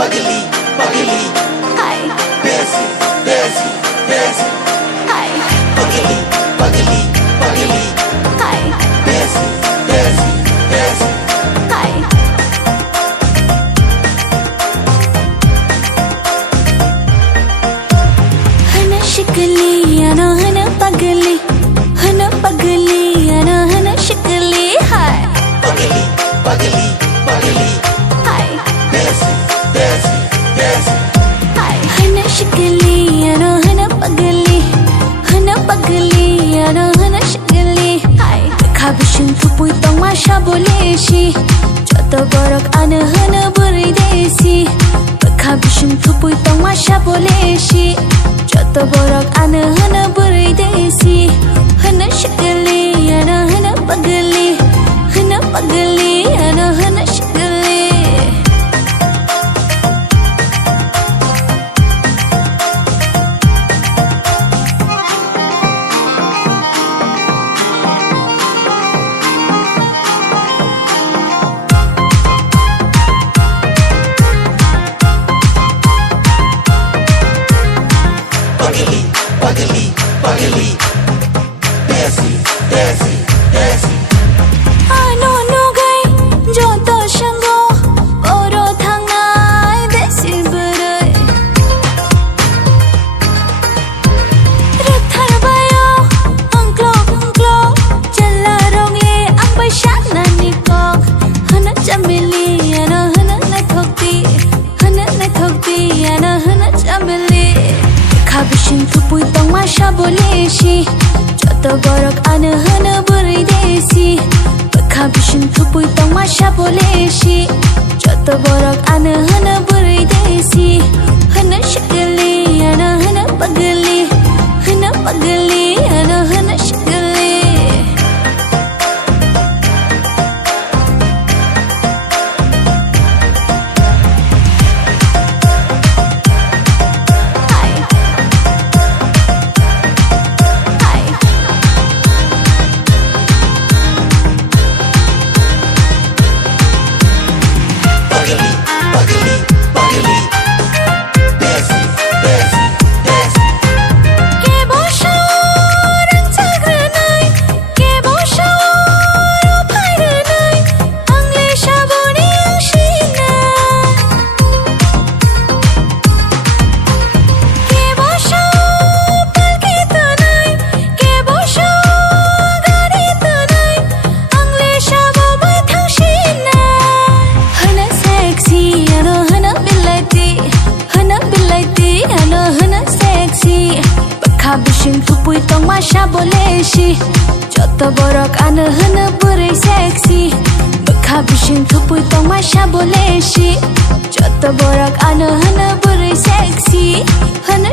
पगली पगली हाय बेसी बेसी बेसी हाय पगली पगली पगली हाय बेसी बेसी बेसी हाय हन शिकली अना हन पगली अना हन शिकली हाय पगली पगली पगली हाय बेसी बेसी बेसी हाय हन शिकली अना हन पगली अना हन शिकली हाय खाबिशन थुपुई तंग माशा बोलेशी जत गरक आन हन बुरै देसी खाबिशन थुपुई तंग माशा बोलेशी जत गरक आन हन बुरै देसी हन शिकली अना हन पगली अना हन शिकली पगली पगली पगली बेसी बेसी बेसी Ano nugay joto shango oro thangai desi burai rathar bayo angklo challa ronge ang bai shana ni ko hana chameli ana hana na thokti ana hana chameli khabishin thupui tong ma sha boleshi joto gorok ana hana burai desi खाबिशन थुपुई तंग माशा बोलेशी जत गरक आन हन बुरै देसी हन शिकली अना हन पगली अना हन शिकली हाय हाय पगली पगली पगली बेसी बेसी बेसी के बोशो रंचाग्रनाय के बोशो फायरनाय आंले शाबोनि आंशिना के बोशो पलकेतनाय के Osho गारितनाय आंले शाबो bai thangshina hana sexy ano hana bilaiti ano hana sexy khabishin thupui tong masha boleshi jot borok ana hana burai sexy khabishin thupui tong masha boleshi jot borok ana hana burai sexy hana